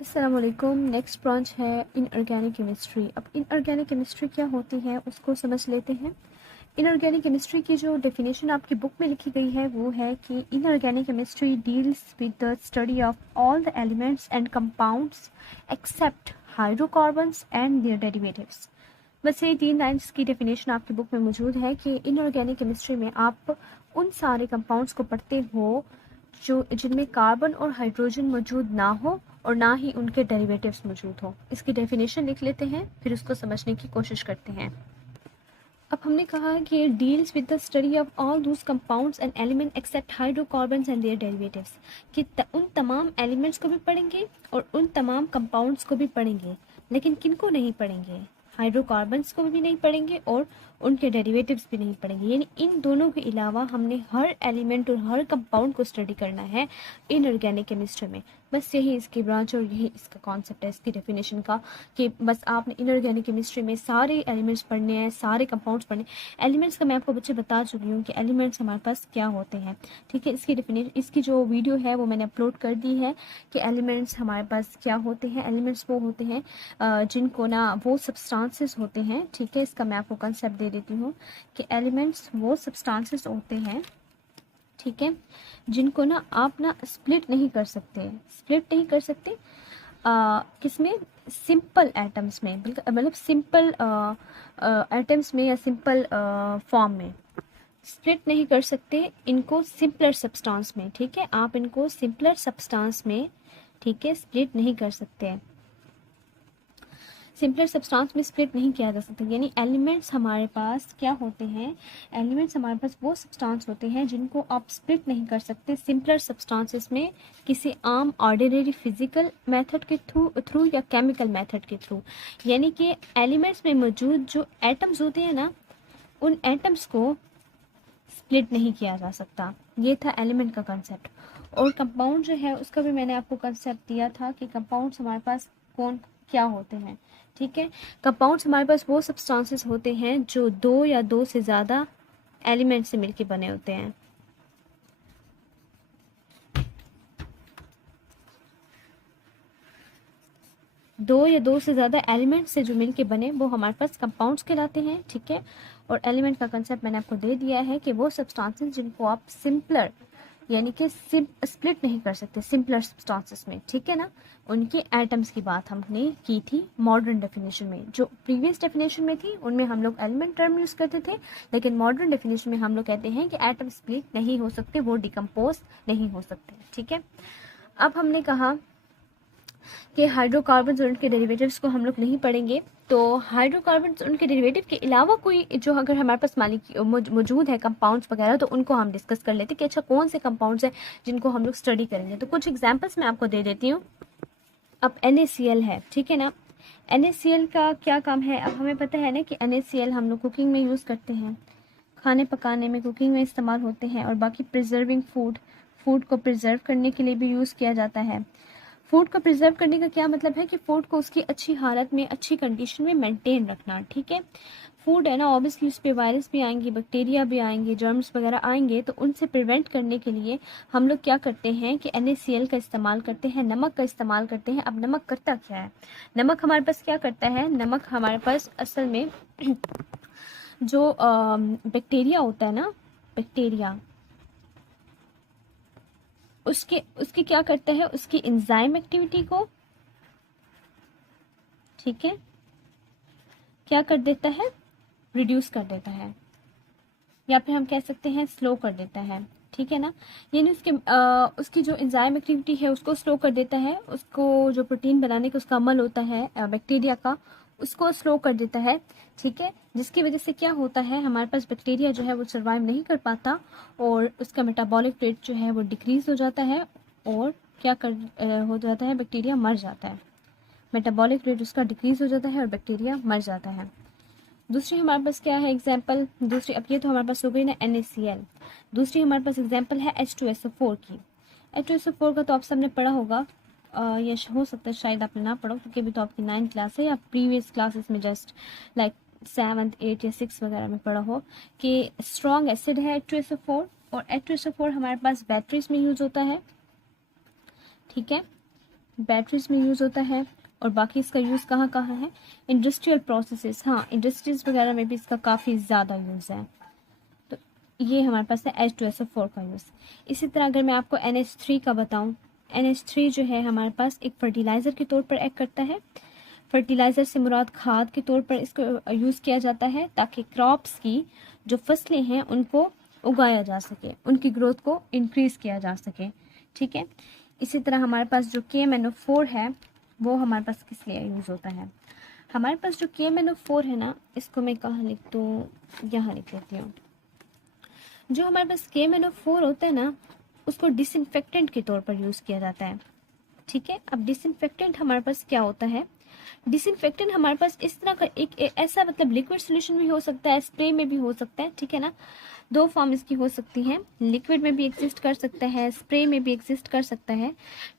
अस्सलामुअलैकुम। Next branch है inorganic chemistry. अब इनऑर्गेनिक केमिस्ट्री क्या होती है उसको समझ लेते हैं। इनऑर्गेनिक केमिस्ट्री की जो डेफिनेशन आपकी बुक में लिखी गई है वो है कि inorganic chemistry deals with the study of all the elements and compounds except hydrocarbons and their derivatives. बस ये 3 लाइन्स की डेफिनेशन आपकी बुक में मौजूद है कि इनऑर्गेनिक केमिस्ट्री में आप उन सारे कंपाउंड्स को पढ़ते हो जो जिनमें कार्बन और हाइड्रोजन मौजूद ना हो और ना ही उनके डेरिवेटिव्स मौजूद हो। इसकी डेफिनेशन लिख लेते हैं, फिर उसको समझने की कोशिश करते हैं। अब हमने कहा है कि deals with the study of all those compounds and element except hydrocarbons and their derivatives, कि उन तमाम एलिमेंट्स को भी पढ़ेंगे और उन तमाम कंपाउंड्स को भी पढ़ेंगे, लेकिन किनको नहीं पढ़ेंगे? हाइड्रोकार्बन्स को भी नहीं पढ़ेंगे और उनके डेरिवेटिव्स भी नहीं पढ़ेंगे। यानी इन दोनों के अलावा हमने हर एलिमेंट और हर कंपाउंड को स्टडी करना है इनऑर्गेनिक केमिस्ट्री में। बस यही इसकी ब्रांच और यही इसका कॉन्सेप्ट है इसकी डेफिनेशन का, कि बस आपने इनऑर्गेनिक केमिस्ट्री में सारे एलिमेंट्स पढ़ने हैं, सारे कंपाउंड्स पढ़ने। एलिमेंट्स का मैं आपको बच्चे बता चुकी हूँ कि एलिमेंट्स हमारे पास क्या होते हैं। ठीक है, इसकी डेफिनेशन, इसकी जो वीडियो है वो मैंने अपलोड कर दी है कि एलिमेंट्स हमारे पास क्या होते हैं। एलिमेंट्स वो होते हैं जिनको ना वो सब्सटेंसेस होते हैं। ठीक है, इसका मैं आपको कंसेप्ट दे देती हूँ कि एलिमेंट्स वो सब्सटेंसेस होते हैं, ठीक है, जिनको ना आप ना स्प्लिट नहीं कर सकते। स्प्लिट नहीं कर सकते किसमें? सिंपल एटम्स में, बिल्कुल मतलब सिंपल एटम्स में या सिंपल फॉर्म में स्प्लिट नहीं कर सकते इनको सिंपलर सब्सटेंस में। ठीक है, आप इनको सिंपलर सब्सटेंस में, ठीक है, स्प्लिट नहीं कर सकते। सिंपलर सब्सटेंस में स्प्लिट नहीं किया जा सकता। यानी एलिमेंट्स हमारे पास क्या होते हैं? एलिमेंट्स हमारे पास वो सब्सटेंस होते हैं जिनको आप स्प्लिट नहीं कर सकते सिंपलर सब्सटेंसेस में, किसी आम ऑर्डिनरी फिजिकल मेथड के थ्रू या केमिकल मेथड के थ्रू। यानी कि एलिमेंट्स में मौजूद जो एटम्स होते हैं ना, उन एटम्स को स्प्लिट नहीं किया जा सकता। ये था एलिमेंट का कंसेप्ट। और कंपाउंड जो है उसका भी मैंने आपको कंसेप्ट दिया था कि कंपाउंड्स हमारे पास कौन क्या होते हैं। ठीक है, कंपाउंड्स हमारे पास वो सब्सटेंसेस होते हैं जो दो या दो से ज़्यादा एलिमेंट से मिलकर बने होते हैं। दो या दो से ज़्यादा एलिमेंट से जो मिलके बने वो हमारे पास कंपाउंड्स कहलाते हैं। ठीक है, और एलिमेंट का कंसेप्ट मैंने आपको दे दिया है कि वो सब्सटेंसेस जिनको आप सिंपलर यानी कि स्प्लिट नहीं कर सकते सिंपलर सब्सटेंसेस में। ठीक है ना, उनके एटम्स की बात हमने की थी मॉडर्न डेफिनेशन में। जो प्रीवियस डेफिनेशन में थी उनमें हम लोग एलिमेंट टर्म यूज़ करते थे, लेकिन मॉडर्न डेफिनेशन में हम लोग कहते हैं कि एटम स्प्लिट नहीं हो सकते, वो डिकम्पोज नहीं हो सकते। ठीक है, अब हमने कहा कि हाइड्रोकार्बन्स और उनके डेरिवेटिव्स को हम लोग नहीं पढ़ेंगे। तो हाइड्रोकार्बन्स और उनके डेरिवेटिव के अलावा कोई जो अगर हमारे पास मौजूद है कंपाउंड्स वगैरह, तो उनको हम डिस्कस कर लेते हैं कि अच्छा कौन से कंपाउंड्स हैं जिनको हम लोग स्टडी करेंगे। तो कुछ एग्जाम्पल्स मैं आपको दे देती हूँ। अब NaCl है, ठीक है ना। NaCl का क्या काम है? अब हमें पता है ना कि NaCl हम लोग कुकिंग में यूज़ करते हैं, खाने पकाने में, कुकिंग में इस्तेमाल होते हैं। और बाकी प्रिजर्विंग फूड को प्रिजर्व करने के लिए भी यूज़ किया जाता है। फूड को प्रिजर्व करने का क्या मतलब है कि फूड को उसकी अच्छी हालत में, अच्छी कंडीशन में मेंटेन रखना। ठीक है, फूड है ना, ऑब्वियसली उस पर वायरस भी आएंगे, बैक्टीरिया भी आएंगे, जर्म्स वगैरह आएंगे, तो उनसे प्रिवेंट करने के लिए हम लोग क्या करते हैं कि NaCl का इस्तेमाल करते हैं, नमक का इस्तेमाल करते हैं। अब नमक करता क्या है? नमक हमारे पास क्या करता है? नमक हमारे पास असल में जो बैक्टीरिया होता है ना, बैक्टीरिया, उसके उसकी क्या करता है? उसकी एंजाइम एक्टिविटी को, ठीक है, क्या कर देता है? रिड्यूस कर देता है, या फिर हम कह सकते हैं स्लो कर देता है। ठीक है ना, यानी उसकी जो एंजाइम एक्टिविटी है उसको स्लो कर देता है। उसको जो प्रोटीन बनाने का उसका अमल होता है बैक्टीरिया का, उसको स्लो कर देता है। ठीक है, जिसकी वजह से क्या होता है, हमारे पास बैक्टीरिया जो है वो सर्वाइव नहीं कर पाता और उसका मेटाबॉलिक रेट जो है वो डिक्रीज हो जाता है और क्या हो जाता है, बैक्टीरिया मर जाता है। मेटाबॉलिक रेट उसका डिक्रीज हो जाता है और बैक्टीरिया मर जाता है। दूसरी हमारे पास क्या है एग्जाम्पल? दूसरी, अब ये तो हमारे पास हो गई ना NaCl। दूसरी हमारे पास एग्जाम्पल है H2SO4 की। H2SO4 का तो आप सबने पढ़ा होगा, या हो सकता है शायद आपने ना पढ़ो, क्योंकि अभी तो आपकी 9th क्लास है, या प्रीवियस क्लासेस में जस्ट लाइक 7th 8th या 6th वगैरह में पढ़ा हो कि स्ट्रॉन्ग एसिड है H2SO4। और H2SO4 हमारे पास बैटरीज में यूज होता है। ठीक है, बैटरीज में यूज़ होता है। और बाकी इसका यूज़ कहाँ कहाँ है? इंडस्ट्रियल प्रोसेसेस, हाँ इंडस्ट्रीज वगैरह में भी इसका काफ़ी ज़्यादा यूज़ है। तो ये हमारे पास है H2SO4 का यूज़। इसी तरह अगर मैं आपको NH3 का बताऊँ, NH3 जो है हमारे पास एक फर्टिलाइज़र के तौर पर एक्ट करता है। फर्टिलाइज़र से मुराद खाद के तौर पर इसको यूज़ किया जाता है ताकि क्रॉप्स की जो फसलें हैं उनको उगाया जा सके, उनकी ग्रोथ को इंक्रीज़ किया जा सके। ठीक है। इसी तरह हमारे पास जो KMNO4 है वो हमारे पास किस लिए यूज़ होता है? हमारे पास जो KMNO4 है ना, इसको मैं कहाँ लिख दूँ, यहाँ लिख देती हूँ। जो हमारे पास KMNO4 होता है ना, उसको डिसइंफेक्टेंट के तौर पर यूज़ किया जाता है। ठीक है। अब डिसइंफेक्टेंट हमारे पास क्या होता है? डिसइंफेक्टेंट हमारे पास इस तरह का एक ऐसा मतलब लिक्विड सोल्यूशन भी हो सकता है, स्प्रे में भी हो सकता है। ठीक है ना, दो फॉर्म इसकी हो सकती हैं, लिक्विड में भी एग्जिस्ट कर सकता है, स्प्रे में भी एग्जिस्ट कर सकता है।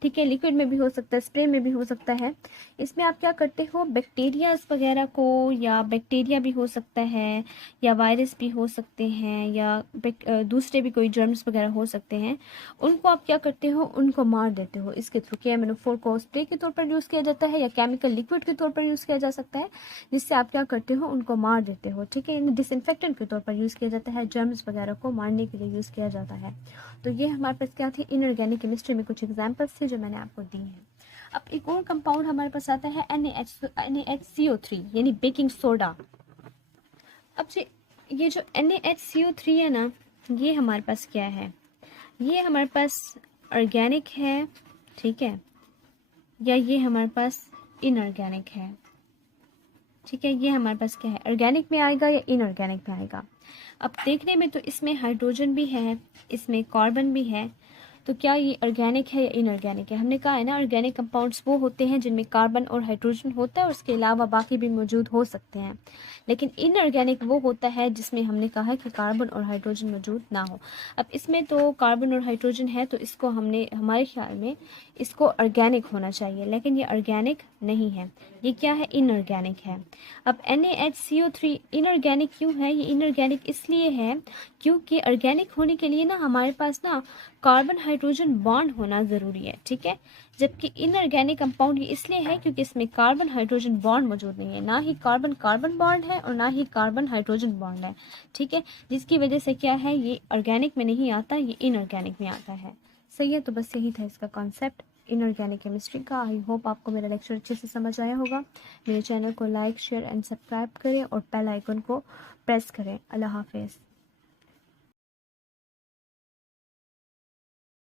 ठीक है, लिक्विड में भी हो सकता है, स्प्रे में भी हो सकता है। इसमें आप क्या करते हो, बैक्टीरियाज वगैरह को, या बैक्टीरिया भी हो सकता है, या वायरस भी हो सकते हैं, या दूसरे भी कोई जर्म्स वगैरह हो सकते हैं, उनको आप क्या करते हो, उनको मार देते हो इसके थ्रू। KMNO4 को स्प्रे के तौर पर यूज़ किया जाता है या केमिकल लिक्विड के तौर पर यूज़ किया जा सकता है, जिससे आप क्या करते हो, उनको मार देते हो। ठीक है, इन्हें डिसइंफेक्टेंट के तौर पर यूज़ किया जाता है, जर्म्स वगैरह को मारने के लिए यूज़ किया जाता है। तो ये हमारे पास क्या थी, इनऑर्गेनिक केमिस्ट्री में कुछ एग्जाम्पल्स थे जो मैंने आपको दी हैं। अब एक और कंपाउंड हमारे पास आता है NaHCO3 यानी बेकिंग सोडा। अब ये जो NaHCO3 है ना, ये हमारे पास क्या है, ये हमारे पास ऑर्गेनिक है, ठीक है, या ये हमारे पास इनऑर्गेनिक है। ठीक है, ये हमारे पास क्या है, ऑर्गेनिक में आएगा या इनऑर्गेनिक में आएगा। अब देखने में तो इसमें हाइड्रोजन भी है, इसमें कार्बन भी है, तो क्या ये ऑर्गेनिक है या इनऑर्गेनिक है? हमने कहा है ना, ऑर्गेनिक कंपाउंड्स वो होते हैं जिनमें कार्बन और हाइड्रोजन होता है और उसके अलावा बाकी भी मौजूद हो सकते हैं। लेकिन इनऑर्गेनिक वो होता है जिसमें हमने कहा है कि कार्बन और हाइड्रोजन मौजूद ना हो। अब इसमें तो कार्बन और हाइड्रोजन है, तो इसको हमने हमारे ख्याल में इसको ऑर्गेनिक होना चाहिए, लेकिन ये ऑर्गेनिक नहीं है, ये क्या है, इनऑर्गेनिक है। अब NaHCO3 इनऑर्गेनिक क्यों है? ये इनऑर्गेनिक इसलिए है क्योंकि ऑर्गेनिक होने के लिए ना हमारे पास ना कार्बन हाइड्रोजन बॉन्ड होना ज़रूरी है। ठीक है, जबकि इनऑर्गेनिक कंपाउंड ये इसलिए है क्योंकि इसमें कार्बन हाइड्रोजन बॉन्ड मौजूद नहीं है, ना ही कार्बन कार्बन बॉन्ड है और ना ही कार्बन हाइड्रोजन बॉन्ड है। ठीक है, जिसकी वजह से क्या है, ये ऑर्गेनिक में नहीं आता, ये इनऑर्गेनिक में आता है। सही है, तो बस यही था इसका कॉन्सेप्ट इनऑर्गेनिक केमिस्ट्री का। आई होप आपको मेरा लेक्चर अच्छे से समझ आया होगा। मेरे चैनल को लाइक, शेयर एंड सब्सक्राइब करें और बेल आइकन को प्रेस करें। अल्लाह हाफिज़।